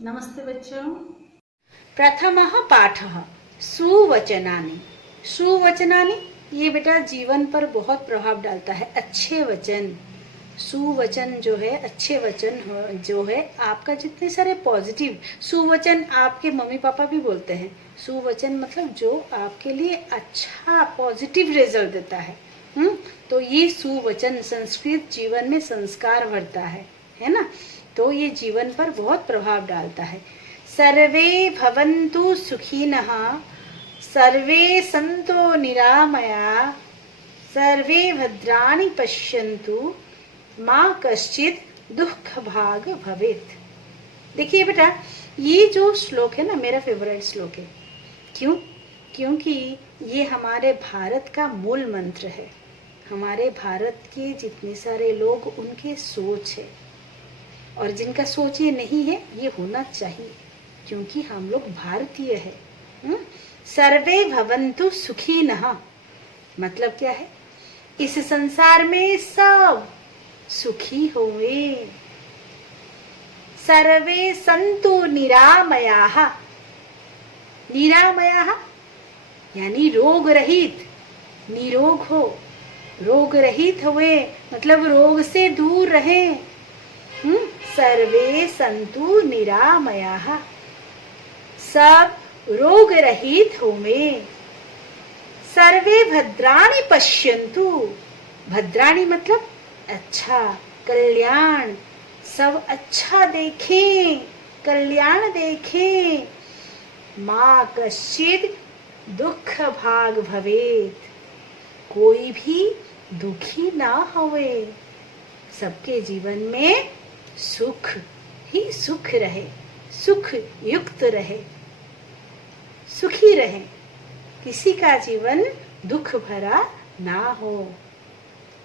नमस्ते बच्चों। प्रथमः पाठः सुवचनानि। सुवचनानि ये बेटा जीवन पर बहुत प्रभाव डालता है। अच्छे वचन, सुवचन जो है, अच्छे वचन जो है आपका, जितने सारे पॉजिटिव सुवचन आपके मम्मी पापा भी बोलते हैं। सुवचन मतलब जो आपके लिए अच्छा पॉजिटिव रिजल्ट देता है। तो ये सुवचन संस्कृत जीवन में संस्कार भरता है ना। तो ये जीवन पर बहुत प्रभाव डालता है। सर्वे भवन्तु सुखिनः, सर्वे सन्तु निरामया, सर्वे भद्राणि पश्यन्तु, माँ कश्चित दुख भाग भवेत्। देखिए बेटा, ये जो श्लोक है ना, मेरा फेवरेट श्लोक है। क्यों? क्योंकि ये हमारे भारत का मूल मंत्र है। हमारे भारत के जितने सारे लोग, उनके सोच है, और जिनका सोच ये नहीं है, ये होना चाहिए, क्योंकि हम लोग भारतीय है। सर्वे भवन्तु सुखिनः मतलब क्या है? इस संसार में सब सुखी होवे। सर्वे सन्तु निरामयाः, निरामयाः यानी रोग रहित, निरोग हो, रोग रहित हुए मतलब रोग से दूर रहे। सर्वे सन्तु निरामयाः, सब रोग रहित होवे। सर्वे भद्राणि पश्यन्तु, भद्राणि मतलब अच्छा, कल्याण, सब अच्छा देखें, कल्याण देखें। माँ कश्चित् दुख भाग भवेत्, कोई भी दुखी ना होवे। सबके जीवन में सुख ही सुख रहे, सुख युक्त रहे, सुखी रहे, किसी का जीवन दुख भरा ना हो।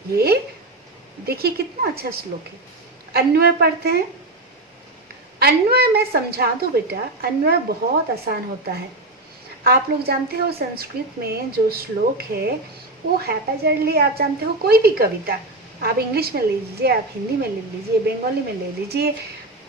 ये देखिए कितना अच्छा श्लोक है। अन्वय पढ़ते हैं। अन्वय मैं समझा दूं बेटा, अन्वय बहुत आसान होता है। आप लोग जानते हो संस्कृत में जो श्लोक है वो हैप्पीजर्ली, आप जानते हो कोई भी कविता आप इंग्लिश में ले लीजिए, आप हिंदी में ले लीजिए, बंगाली में ले लीजिए,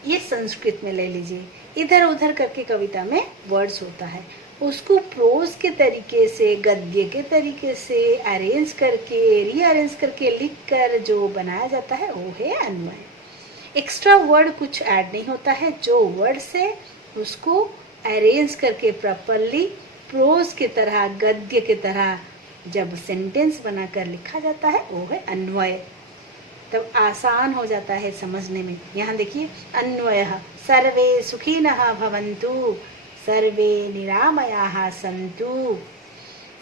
ये संस्कृत में ले लीजिए, इधर उधर करके कविता में वर्ड्स होता है। उसको प्रोज के तरीके से, गद्य के तरीके से अरेंज करके, रीअरेंज करके लिख कर जो बनाया जाता है वो है अन्वय। एक्स्ट्रा वर्ड कुछ ऐड नहीं होता है। जो वर्ड से उसको अरेंज करके प्रॉपरली प्रोज की तरह, गद्य की तरह जब सेंटेंस बनाकर लिखा जाता है वो है अन्वय। तब आसान हो जाता है समझने में। यहाँ देखिए अन्वयः, सर्वे सुखिनः भवन्तु, सर्वे निरामयाः सन्तु,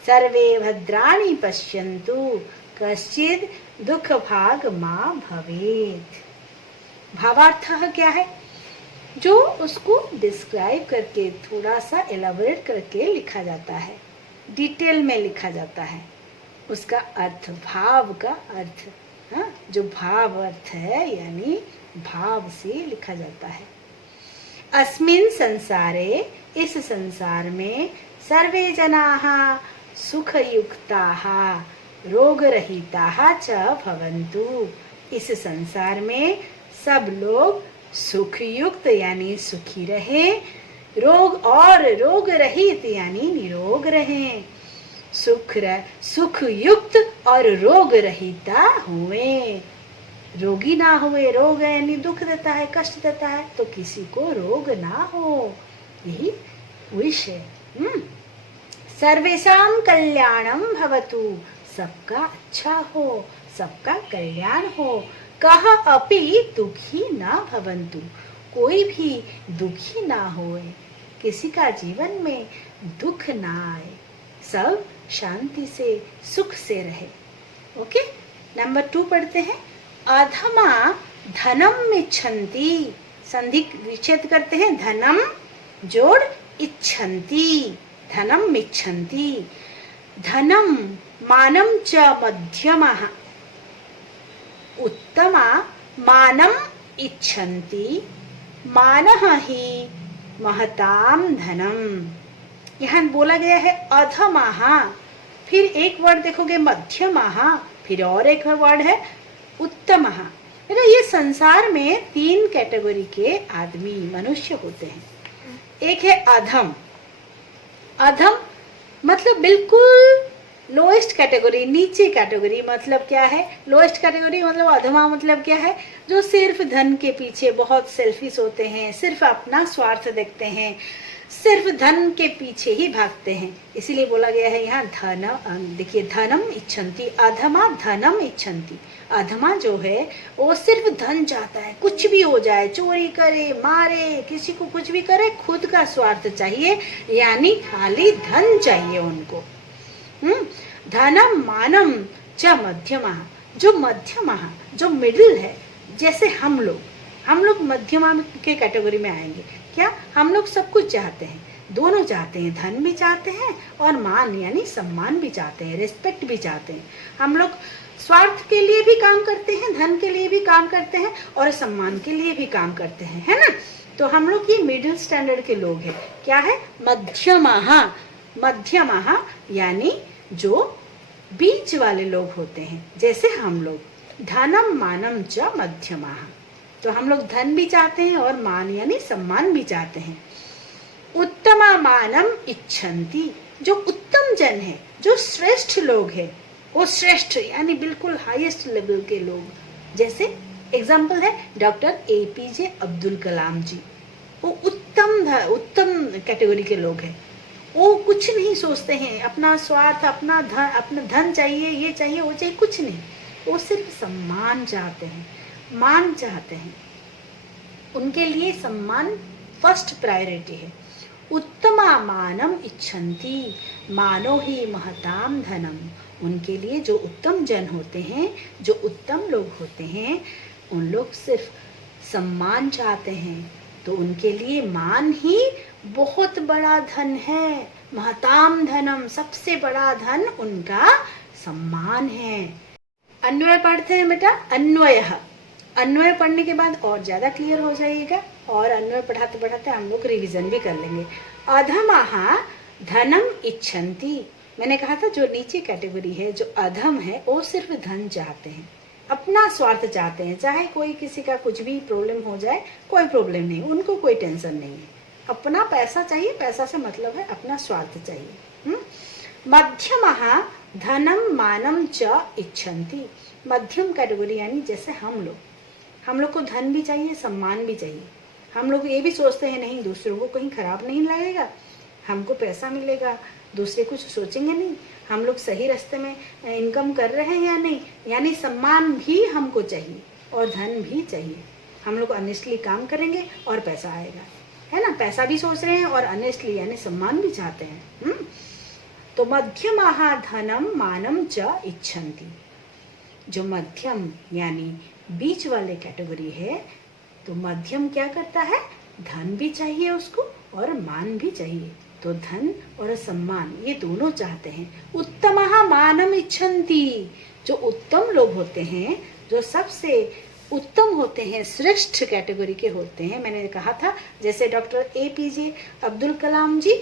सर्वे भद्राणि पश्यन्तु, कश्चित् दुख भाग मा भवेत्। भावार्थ क्या है? जो उसको डिस्क्राइब करके, थोड़ा सा एलाबोरेट करके लिखा जाता है, डिटेल में लिखा जाता है। उसका अर्थ, भाव का अर्थ, जो भाव अर्थ है यानी भाव से लिखा जाता है। अस्मिन् संसारे, इस संसार में, सर्वे जनाः सुखयुक्ताः रोगरहिताः च भवन्तु। इस संसार में सब लोग सुखयुक्त यानी सुखी रहे, रोग और रोग रहित यानी निरोग रहे। सुख युक्त और रोग रहिता हुए, रोगी ना हुए। रोग यानी दुख देता है, कष्ट देता है, तो किसी को रोग ना हो, यही विश है। सर्वेषां कल्याणं भवतु, सबका अच्छा हो, सबका कल्याण हो। कः अपि दुखी ना भवन्तु, कोई भी दुखी ना होए, किसी का जीवन में दुख ना आए, सब शांति से, सुख से रहे। ओके, नंबर 2 पढ़ते हैं। अधमा धनम इच्छन्ति, संधि विच्छेद करते हैं। धनम जोड़ इच्छन्ति, धनम इच्छन्ति। धनम मानं च मध्यमः, उत्तमा मानम इच्छन्ति, मानः ही महताम धनम। यहाँ बोला गया है अधमाः, फिर एक वर्ड देखोगे मध्यमः, फिर और एक वर्ड है उत्तमः। बेटा ये संसार में 3 कैटेगरी के आदमी मनुष्य होते हैं। एक है अधम। अधम मतलब बिल्कुल लोएस्ट कैटेगरी, नीचे कैटेगरी। मतलब क्या है लोएस्ट कैटेगरी? मतलब अधमा मतलब क्या है? जो सिर्फ धन के पीछे बहुत सेल्फिश होते हैं, सिर्फ अपना स्वार्थ देखते हैं, सिर्फ धन के पीछे ही भागते हैं। इसीलिए बोला गया है यहाँ धन, देखिए धनम इच्छन्ति, अधमा धनम इच्छन्ति। अधमा जो है वो सिर्फ धन चाहता है, कुछ भी हो जाए, चोरी करे, मारे, किसी को कुछ भी करे, खुद का स्वार्थ चाहिए, यानी खाली धन चाहिए उनको। धनम मानम च मध्यमा, जो मध्यमा, जो मिडिल है, जैसे हम लोग मध्यमा के कैटेगरी में आएंगे। क्या? हम लोग सब कुछ चाहते हैं, दोनों चाहते हैं, धन भी चाहते हैं और मान यानी सम्मान भी चाहते हैं, रिस्पेक्ट भी चाहते हैं। हम लोग स्वार्थ के लिए भी काम करते हैं, धन के लिए भी काम करते हैं और सम्मान के लिए भी काम करते हैं, है ना? तो हम लोग ये मिडिल स्टैंडर्ड के लोग हैं। क्या है? मध्यमा। मध्यमा यानी जो बीच वाले लोग होते हैं, जैसे हम लोग। धनम मानम च मध्यमा, तो हम लोग धन भी चाहते हैं और मान यानी सम्मान भी चाहते हैं। उत्तमा मानम इच्छन्ति, जो उत्तम जन है, जो श्रेष्ठ लोग हैं, वो श्रेष्ठ यानी बिल्कुल हाईएस्ट लेवल के लोग। जैसे एग्जाम्पल है डॉक्टर APJ अब्दुल कलाम जी। वो उत्तम कैटेगरी के लोग हैं। वो कुछ नहीं सोचते हैं, अपना स्वार्थ, अपना धन चाहिए, ये चाहिए, वो चाहिए, कुछ नहीं। वो सिर्फ सम्मान चाहते हैं, मान चाहते हैं। उनके लिए सम्मान फर्स्ट प्रायोरिटी है। उत्तमा मानम इच्छन्ति, मानो ही महताम धनम। उनके लिए जो उत्तम जन होते हैं, जो उत्तम लोग होते हैं, उन लोग सिर्फ सम्मान चाहते हैं, तो उनके लिए मान ही बहुत बड़ा धन है। महताम धनम, सबसे बड़ा धन उनका सम्मान है। अन्वय पढ़ते हैं बेटा, अन्वय पढ़ने के बाद और ज्यादा क्लियर हो जाएगा, और अन्वय पढ़ाते पढ़ाते हम लोग रिवीजन भी कर लेंगे। अधमहा धनम इच्छन्ति, मैंने कहा था जो नीचे कैटेगरी है, जो अधम है, वो सिर्फ धन चाहते हैं, अपना स्वार्थ चाहते हैं। चाहे कोई किसी का कुछ भी प्रॉब्लम हो जाए, कोई प्रॉब्लम नहीं, उनको कोई टेंशन नहीं है। अपना पैसा चाहिए, पैसा से मतलब है अपना स्वार्थ चाहिए। मध्यमहा धनम मानम च इच्छन्ति, मध्यम कैटेगरी यानी जैसे हम लोग को धन भी चाहिए, सम्मान भी चाहिए। हम लोग ये भी सोचते हैं नहीं दूसरों को कहीं खराब नहीं लगेगा, हमको पैसा मिलेगा, दूसरे कुछ सोचेंगे नहीं, हम लोग सही रास्ते में इनकम कर रहे हैं या नहीं, यानी सम्मान भी हमको चाहिए और धन भी चाहिए। हम लोग ऑनेस्टली काम करेंगे और पैसा आएगा, है ना? पैसा भी सोच रहे हैं और ऑनेस्टली यानी सम्मान भी चाहते हैं। तो मध्यमहा धनम मानम च इच्छन्ति, जो मध्यम यानी बीच वाले कैटेगरी है, तो मध्यम क्या करता है? धन भी चाहिए उसको और मान भी चाहिए, तो धन और सम्मान ये दोनों चाहते हैं। उत्तमहा मानम इच्छन्ति, जो उत्तम लोग होते हैं, जो सबसे उत्तम होते हैं, श्रेष्ठ कैटेगरी के होते हैं, मैंने कहा था जैसे डॉक्टर APJ अब्दुल कलाम जी।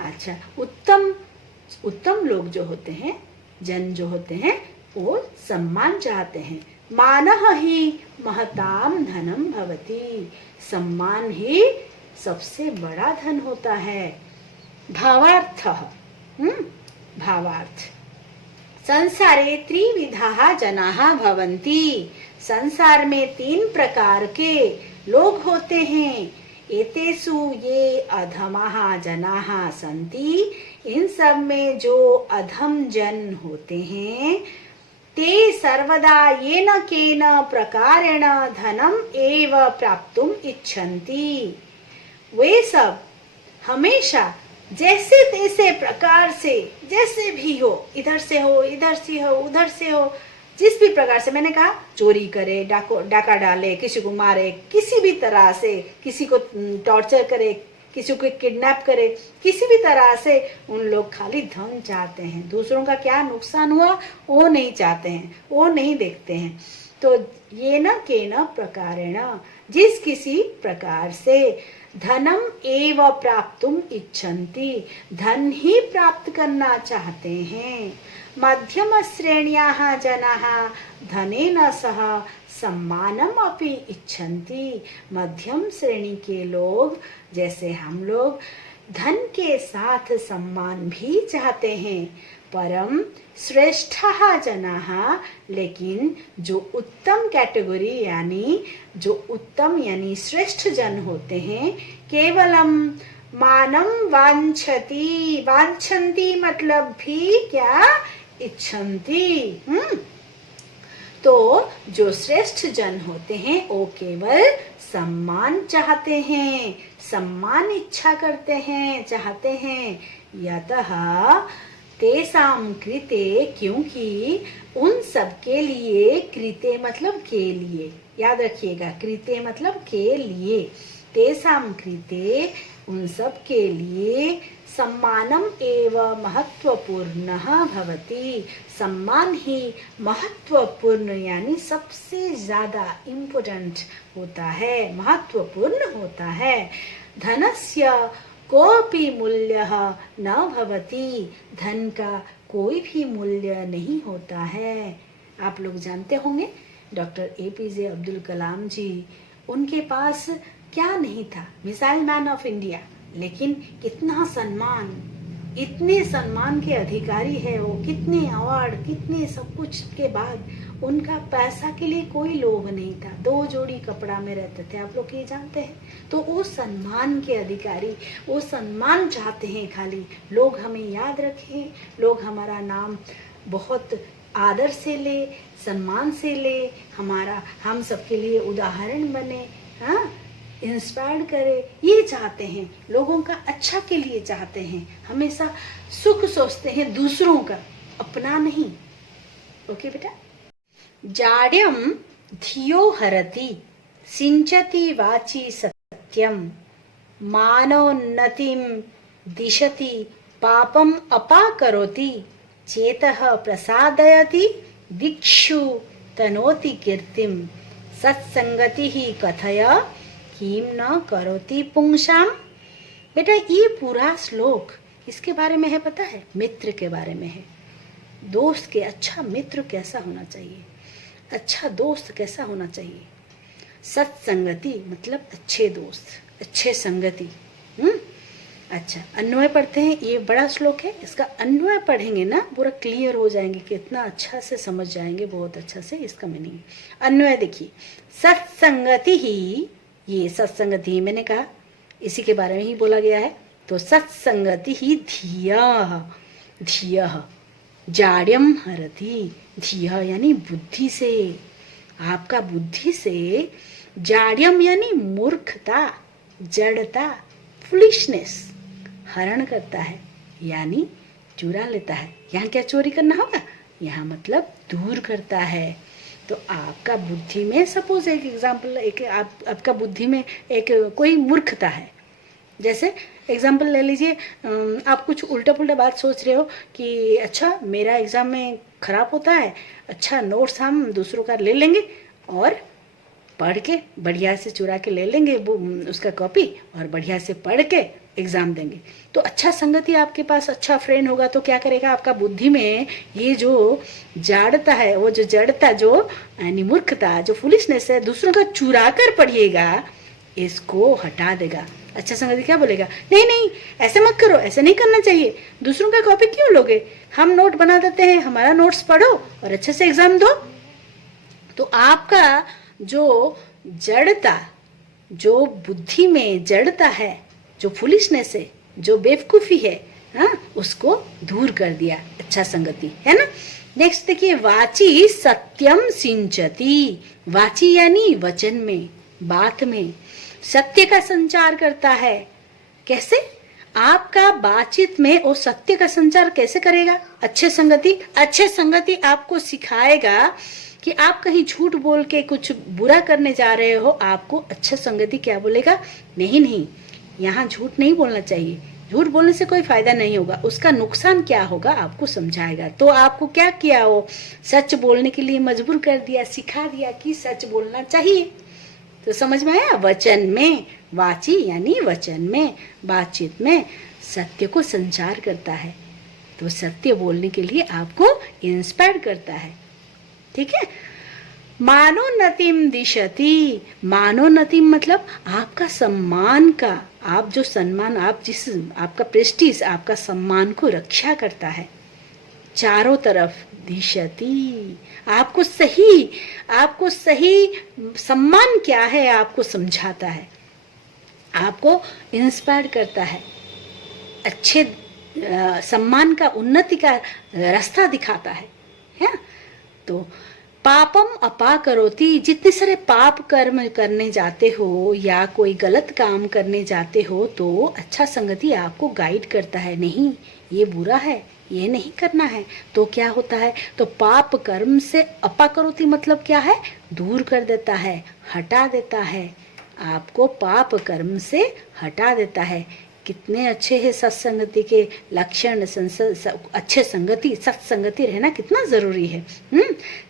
अच्छा, उत्तम लोग जो होते हैं, जन जो होते हैं, वो सम्मान चाहते हैं। मानः ही महताम धनम भवति, सम्मान ही सबसे बड़ा धन होता है। भावार्थ, भावार्थ, संसारे त्रिविधा जनाः भवन्ति, संसार में 3 प्रकार के लोग होते हैं। एतेषु ये अधमाः जनाः सन्ति, इन सब में जो अधम जन होते हैं, ते सर्वदा येन केन प्रकारेण धनम एव प्राप्तुम इच्छन्ति, वे सब हमेशा जैसे तैसे प्रकार से, जैसे भी हो, इधर से हो, इधर से हो, उधर से हो, जिस भी प्रकार से, मैंने कहा चोरी करे, डाका डाले, किसी को मारे, किसी भी तरह से किसी को टॉर्चर करे, किसी को किडनैप करे, किसी भी तरह से उन लोग खाली धन चाहते हैं। दूसरों का क्या नुकसान हुआ वो नहीं चाहते हैं, वो नहीं देखते हैं। तो ये न के न प्रकारेण, जिस किसी प्रकार से धनम एव प्राप्तुम इच्छन्ति, धन ही प्राप्त करना चाहते हैं। मध्यमश्रेण्याः जनाः धनेन सह सम्मानम अपि इच्छन्ति। मध्यम श्रेणी के लोग जैसे हम लोग धन के साथ सम्मान भी चाहते हैं। परम श्रेष्ठः जनाः, लेकिन जो उत्तम कैटेगरी यानी जो उत्तम यानी श्रेष्ठ जन होते हैं, केवलम मानम वांछति, वांछन्ति मतलब भी क्या, इच्छन्ति। तो जो श्रेष्ठ जन होते हैं वो केवल सम्मान चाहते हैं, सम्मान इच्छा करते हैं, चाहते हैं। यतः तेसाम कृते, क्योंकि उन सब के लिए, कृते मतलब के लिए, याद रखिएगा, कृते मतलब के लिए, तेसाम कृते उन सब के लिए सम्मानम एव महत्वपूर्णः भवति। सम्मान ही महत्वपूर्ण यानी सबसे ज्यादा इम्पोर्टेंट होता है, महत्वपूर्ण होता है। धनस्य कोऽपि मूल्यः न भवति, धन का कोई भी मूल्य नहीं होता है। आप लोग जानते होंगे डॉक्टर APJ अब्दुल कलाम जी, उनके पास क्या नहीं था, मिसाइल मैन ऑफ इंडिया, लेकिन कितना सम्मान, इतने सम्मान के अधिकारी है वो, कितने अवार्ड, कितने सब कुछ के बाद उनका पैसा के लिए कोई लोभ नहीं था। 2 जोड़ी कपड़ा में रहते थे, आप लोग ये जानते हैं। तो वो सम्मान के अधिकारी, वो सम्मान चाहते हैं, खाली लोग हमें याद रखें, लोग हमारा नाम बहुत आदर से ले, सम्मान से ले, हमारा, हम सबके लिए उदाहरण बने, हाँ, इंस्पायर करे, ये चाहते हैं, लोगों का अच्छा के लिए चाहते हैं, हमेशा सुख सोचते हैं दूसरों का, अपना नहीं। ओके बेटा। जाड्यम धियो हरति, सिंचति वाची सत्यम, मानोन्नतिम दिशति, पापम अपाकरोति, चेतः प्रसादयति, दिक्षु तनोति कीर्तिम, सत्संगति ही कथय किम न करोति पुंसाम। बेटा ये पूरा श्लोक इसके बारे में है, पता है, मित्र के बारे में है। दोस्त के, अच्छा मित्र कैसा होना चाहिए, अच्छा दोस्त कैसा होना चाहिए। सत्संगति मतलब अच्छे दोस्त, अच्छे संगति। अच्छा, अन्वय पढ़ते हैं, ये बड़ा श्लोक है, इसका अन्वय पढ़ेंगे ना पूरा क्लियर हो जाएंगे, कितना अच्छा से समझ जाएंगे, बहुत अच्छा से इसका मीनिंग। अन्वय देखिए, सत्संगति ही, ये सत्संगति मैंने कहा इसी के बारे में ही बोला गया है। तो सत्संगति ही धियः, धियः जाड्यम हरति, धियः यानी बुद्धि से, आपका बुद्धि से, जाड्यम यानी मूर्खता, जड़ता, फुलिशनेस हरण करता है, यानी चुरा लेता है। यहाँ क्या चोरी करना होगा, यहाँ मतलब दूर करता है। तो आपका बुद्धि में, सपोज एक एग्जाम्पल, एक आपका बुद्धि में एक कोई मूर्खता है, जैसे एग्जाम्पल ले लीजिए, आप कुछ उल्टा पुल्टा बात सोच रहे हो कि अच्छा मेरा एग्जाम में खराब होता है, अच्छा नोट्स हम दूसरों का ले लेंगे और पढ़ के बढ़िया से चुरा के ले लेंगे उसका कॉपी और बढ़िया से पढ़ के एग्जाम देंगे। तो अच्छा संगति आपके पास, अच्छा फ्रेंड होगा तो क्या करेगा, आपका बुद्धि में ये जो जाड़ता है, वो जो जड़ता, जो यानी मूर्खता, जो फुलिशनेस है, दूसरों का चुरा कर पढ़िएगा, इसको हटा देगा। अच्छा संगति क्या बोलेगा, नहीं नहीं ऐसे मत करो, ऐसे नहीं करना चाहिए, दूसरों का कॉपी क्यों लोगे, हम नोट बना देते हैं, हमारा नोट्स पढ़ो और अच्छे से एग्जाम दो। तो आपका जो जड़ता, जो बुद्धि में जड़ता है, जो फुलिशनेस है, जो बेवकूफी है, हाँ, उसको दूर कर दिया अच्छा संगति, है ना। नेक्स्ट देखिए, वाची सत्यम सिंचती, वाची यानी वचन में, बात में सत्य का संचार करता है। कैसे, आपका बातचीत में वो सत्य का संचार कैसे करेगा, अच्छे संगति, अच्छे संगति आपको सिखाएगा कि आप कहीं झूठ बोल के कुछ बुरा करने जा रहे हो, आपको अच्छा संगति क्या बोलेगा, नहीं नहीं यहाँ झूठ नहीं बोलना चाहिए, झूठ बोलने से कोई फायदा नहीं होगा, उसका नुकसान क्या होगा आपको समझाएगा। तो आपको क्या किया, वो सच बोलने के लिए मजबूर कर दिया, सिखा दिया कि सच बोलना चाहिए। तो समझ में आया, वचन में, वाची यानी वचन में, बातचीत में सत्य को संचार करता है। तो सत्य बोलने के लिए आपको इंस्पायर करता है। ठीक है। मानोन्नतिम दिशति, मानोन्नतिम मतलब आपका सम्मान का, आप जो सम्मान, आप जिस, आपका प्रेस्टीज, आपका सम्मान को रक्षा करता है चारों तरफ। दिशति, आपको सही सम्मान क्या है आपको समझाता है, आपको इंस्पायर करता है, अच्छे सम्मान का, उन्नति का रास्ता दिखाता है। तो पापम अपाकरोति, जितने सारे पाप कर्म करने जाते हो या कोई गलत काम करने जाते हो तो अच्छा संगति आपको गाइड करता है, नहीं ये बुरा है, ये नहीं करना है। तो क्या होता है, तो पाप कर्म से अपाकरोति मतलब क्या है, दूर कर देता है, हटा देता है, आपको पाप कर्म से हटा देता है। कितने अच्छे हैं सत्संगति के लक्षण, अच्छे संगति, सत्संगति रहना कितना जरूरी है।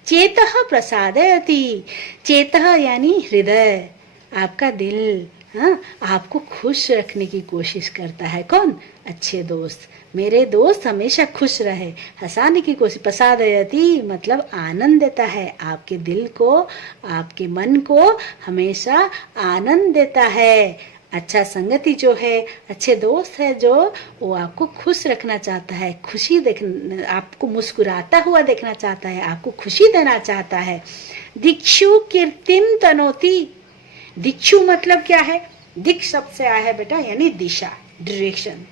चेतः प्रसादयति, चेतः यानी हृदय, आपका दिल, हाँ, आपको खुश रखने की कोशिश करता है। कौन, अच्छे दोस्त, मेरे दोस्त हमेशा खुश रहे, हंसाने की कोशिश। प्रसादयति मतलब आनंद देता है, आपके दिल को, आपके मन को हमेशा आनंद देता है। अच्छा संगति जो है, अच्छे दोस्त है जो, वो आपको खुश रखना चाहता है, खुशी देखना, आपको मुस्कुराता हुआ देखना चाहता है, आपको खुशी देना चाहता है। दिक्षु कीर्तिम तनोति, दिक्षु मतलब क्या है, दिक् शब्द से आया है बेटा, यानी दिशा, डायरेक्शन।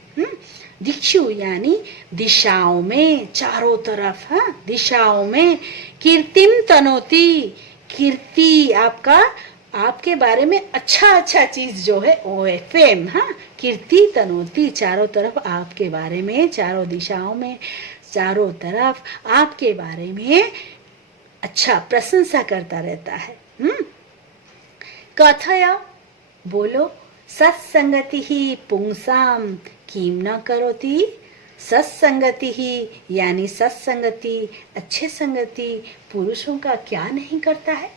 दिक्षु यानी दिशाओं में, चारों तरफ, हाँ, दिशाओं में। कीर्तिम तनोति, कीर्ति आपका, आपके बारे में अच्छा चीज जो है वो है फेम। हाँ, कीर्ति तनोति, चारों तरफ आपके बारे में, चारों दिशाओं में, चारों तरफ आपके बारे में अच्छा प्रशंसा करता रहता है। कथय, बोलो, सत्संगति ही पुंसाम किम न करोति, सत्संगति ही यानी सत्संगति, अच्छे संगति पुरुषों का क्या नहीं करता है।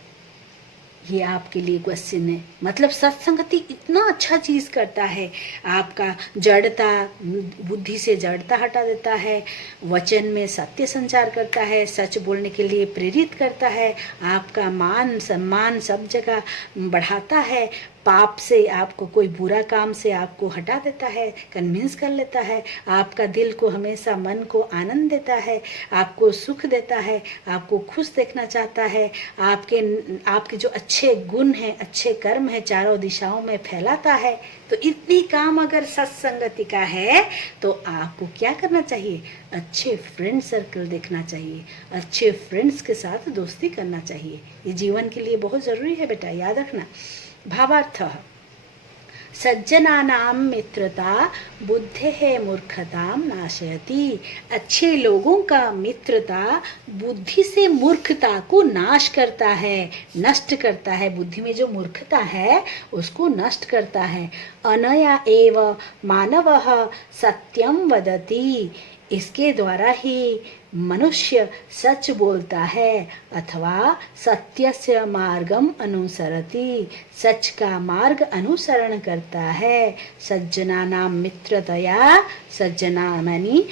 ये आपके लिए क्वेश्चन है। मतलब सत्संगति इतना अच्छा चीज करता है, आपका जड़ता, बुद्धि से जड़ता हटा देता है, वचन में सत्य संचार करता है, सच बोलने के लिए प्रेरित करता है, आपका मान सम्मान सब जगह बढ़ाता है, पाप से आपको, कोई बुरा काम से आपको हटा देता है, कन्विंस कर लेता है, आपका दिल को हमेशा, मन को आनंद देता है, आपको सुख देता है, आपको खुश देखना चाहता है, आपके जो अच्छे गुण हैं, अच्छे कर्म हैं, चारों दिशाओं में फैलाता है। तो इतनी काम अगर सत्संगति का है तो आपको क्या करना चाहिए, अच्छे फ्रेंड सर्कल देखना चाहिए, अच्छे फ्रेंड्स के साथ दोस्ती करना चाहिए। ये जीवन के लिए बहुत जरूरी है बेटा, याद रखना। भावार्थ, सज्जनानां मित्रता बुद्धेः मूर्खतां नाशयति, अच्छे लोगों का मित्रता बुद्धि से मूर्खता को नाश करता है, नष्ट करता है। बुद्धि में जो मूर्खता है उसको नष्ट करता है। अनया एव मानवः सत्यं वदति, इसके द्वारा ही मनुष्य सच बोलता है, अथवा सत्यस्य मार्गम अनुसरति, सच का मार्ग अनुसरण करता है। सज्जनानां मित्रतया, सज्जना मानी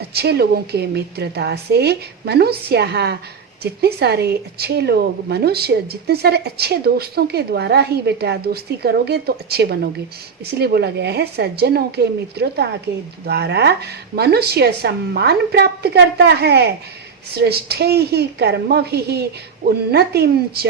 अच्छे लोगों के मित्रता से, मनुष्यः, जितने सारे अच्छे लोग, मनुष्य जितने सारे अच्छे दोस्तों के द्वारा ही बेटा दोस्ती करोगे तो अच्छे बनोगे। इसलिए बोला गया है सज्जनों के मित्रता के द्वारा मनुष्य सम्मान प्राप्त करता है। श्रेष्ठे ही कर्म भी उन्नतिम च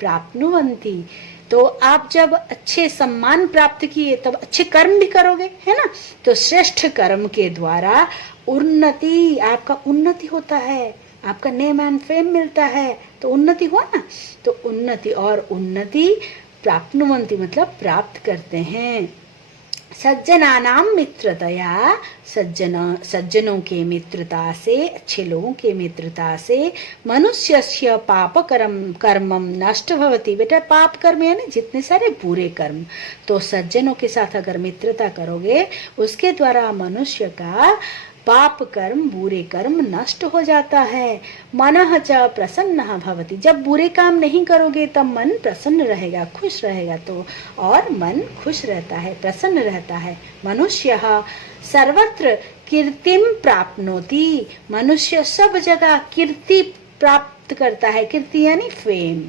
प्राप्नुवन्ति, तो आप जब अच्छे सम्मान प्राप्त किए तब अच्छे कर्म भी करोगे, है ना। तो श्रेष्ठ कर्म के द्वारा उन्नति, आपका उन्नति होता है, आपका नेम एंड फेम मिलता है, तो उन्नति हुआ ना। तो उन्नति, और उन्नति प्राप्नुवन्ति मतलब प्राप्त करते हैं। सज्जनानां मित्रतया, सज्जनों के मित्रता से, अच्छे लोगों के मित्रता से, मनुष्यस्य पाप कर्मम नष्ट भवति, बेटा पाप कर्म यानी जितने सारे बुरे कर्म, तो सज्जनों के साथ अगर मित्रता करोगे उसके द्वारा मनुष्य का पाप कर्म बुरे कर्म नष्ट हो जाता है। मनः च प्रसन्नः भवति, जब बुरे काम नहीं करोगे तब मन प्रसन्न रहेगा, खुश रहेगा। तो और मन खुश रहता है, प्रसन्न रहता है। मनुष्यः सर्वत्र कीर्तिम प्राप्नोति, मनुष्य सब जगह कीर्ति प्राप्त करता है। कीर्ति यानी फेम।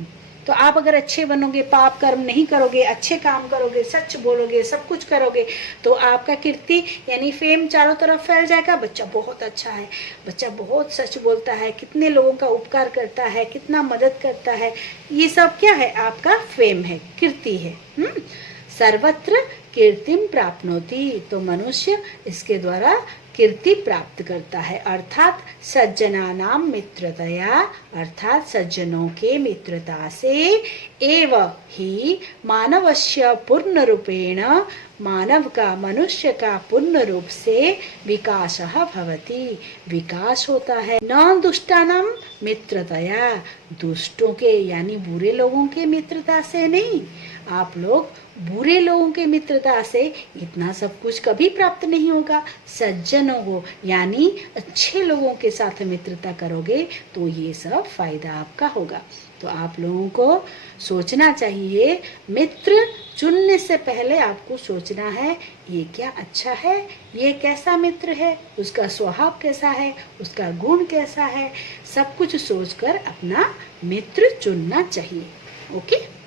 तो आप अगर अच्छे बनोगे, पाप कर्म नहीं करोगे, अच्छे काम करोगे, सच बोलोगे, सब कुछ करोगे, तो आपका कीर्ति यानी फेम चारों तरफ फैल जाएगा। बच्चा बहुत अच्छा है, बच्चा बहुत सच बोलता है, कितने लोगों का उपकार करता है, कितना मदद करता है, ये सब क्या है? आपका फेम है, कीर्ति है। सर्वत्र कीर्तिम प्राप्नोति, तो मनुष्य इसके द्वारा कीर्ति प्राप्त करता है। अर्थात सज्जनानाम मित्रतया, अर्थात सज्जनों के मित्रता से एव ही मानवस्य पूर्ण रूपेण, मानव का, मनुष्य का पूर्ण रूप से विकासः भवति, विकास होता है। न दुष्टानाम मित्रतया, दुष्टों के यानी बुरे लोगों के मित्रता से नहीं। आप लोग बुरे लोगों के मित्रता से इतना सब कुछ कभी प्राप्त नहीं होगा। सज्जनों को यानी अच्छे लोगों के साथ मित्रता करोगे तो ये सब फायदा आपका होगा। तो आप लोगों को सोचना चाहिए, मित्र चुनने से पहले आपको सोचना है ये क्या अच्छा है, ये कैसा मित्र है, उसका स्वभाव कैसा है, उसका गुण कैसा है, सब कुछ सोचकर अपना मित्र चुनना चाहिए। ओके।